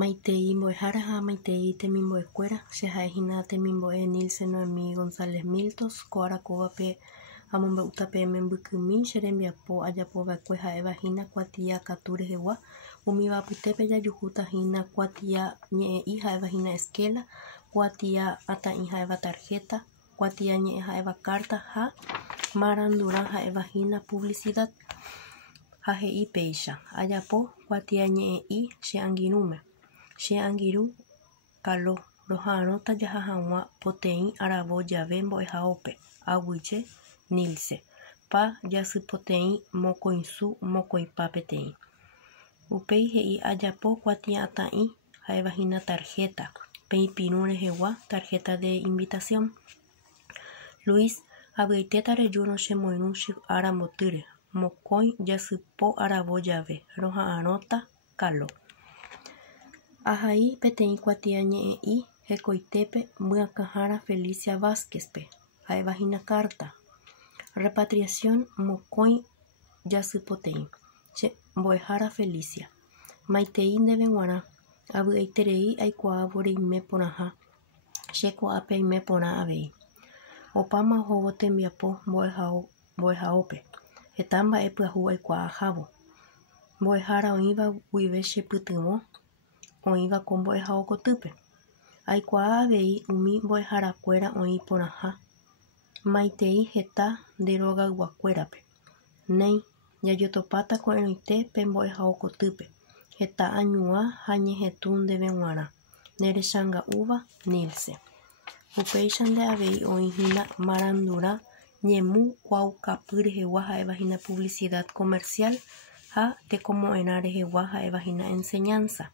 Maitei mbo'ehára ha maitei temimbo'ekuéra che ha'ehína temimbo'e Nilce Noemí González Miltos ko Arakóvape amombe'úta peẽme mbykymi che rembiapo ajapova'ekue ha'evahína kuatia katu rehegua umíva apytépe jajuhútahína kuatia ñe'ẽ'i ha'evahína esquela, kuatia ata'ĩ ha'éva tarjeta, kuatia ñe'ẽ ha'éva carta ha marandurã ha'evahína publicidad. Ha he'i péicha ajapo kuatia ñe'ẽ'i che angirũme. Che angirũ Kalo roha'ãrõta jaha hag̃ua poteĩ aravo jave mbo'ehaópe aguyje Nilce pa jasypoteĩ mokõisu mokõipa peteĩ. Upéi he'i ajapo kuatia ata'ĩ ha'evahína tarjeta pe ipirũ rehegua tarjeta de invitación. Luis avy'aitéta rejúrõ chemoirũ ára mbotýre mokõi jasypo aravo jave roha'ãrõta Kalo. Ahai peteĩ kuatia ñe'ẽ'i hekoitépe Mbyakãhára Felicia Vázquezpe ha'evahína carta. Repatriación mokõi jasypoteĩ. Mbo'ehára Felicia. Maitei ndéve g̃uarã. Avy'aiterei aikuaávo reime porãha. Che ko'ápe aime porã avei. Opáma ohóvo tembiapo mbo'ehaópe. Heta mba'e pyahu aikuaahávo. Mbo'ehára oĩva guive chepytyvõ oĩva ko mbo'ehao kotýpe. Aikuaa avei umi mbo'eharakuéra oĩ porãha. Maitei heta nde rogayguakuérape. Néi jajotopáta ko'ẽrõinte pe mbo'ehao kotýpe. Heta añuã ha ñehetũ ndéve g̃uarã. Nerechanga'úva Nilce. Upéicha nde avei oĩhína marandurã ñemu kuaukapy rehegua ha'evahína publicidad comercial ha tekomo'ẽrã rehegua ha'evahína enseñanza.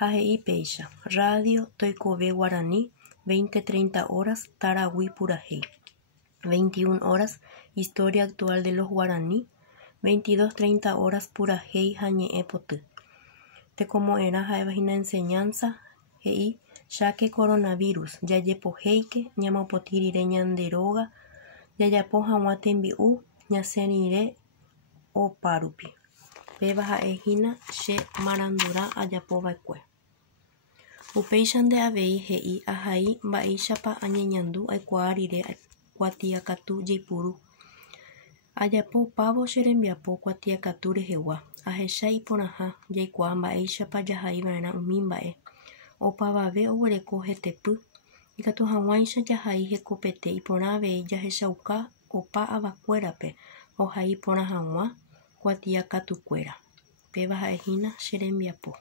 Ha he'i péicha Radio Toikove Guarani 20-30 horas Taragui purahéi. 21 horas Historia actual de los guaraní. 22-30 horas purahéi ha ñe'ẽ poty. Tekomo'ẽrã ha'evahína enseñanza he'i cháke coronavirus jajepohéike ñamopotĩ rire ñande róga jajapo hag̃ua tembi'u ñasẽ rire opárupi. Péva ha'ehína che marandurã ajapova'ekue. Upéicha nde avei he'i ahai mba'éichapa añeñandu aikuaa rire kuatia katu jaipuru. Ajapo upávo che rembiapo kuatia katu rehegua. Ahecha iporãha jaikuaa mba'éichapa jahaiva'erã umi mba'e. Opavave oguereko hetepy. Ikatu hag̃uáicha jahai hekopete iporã avei jahechauka opa avakuérape ohai iporã hag̃ua kuatia katukuéra. Péva ha'ehína che rembiapo.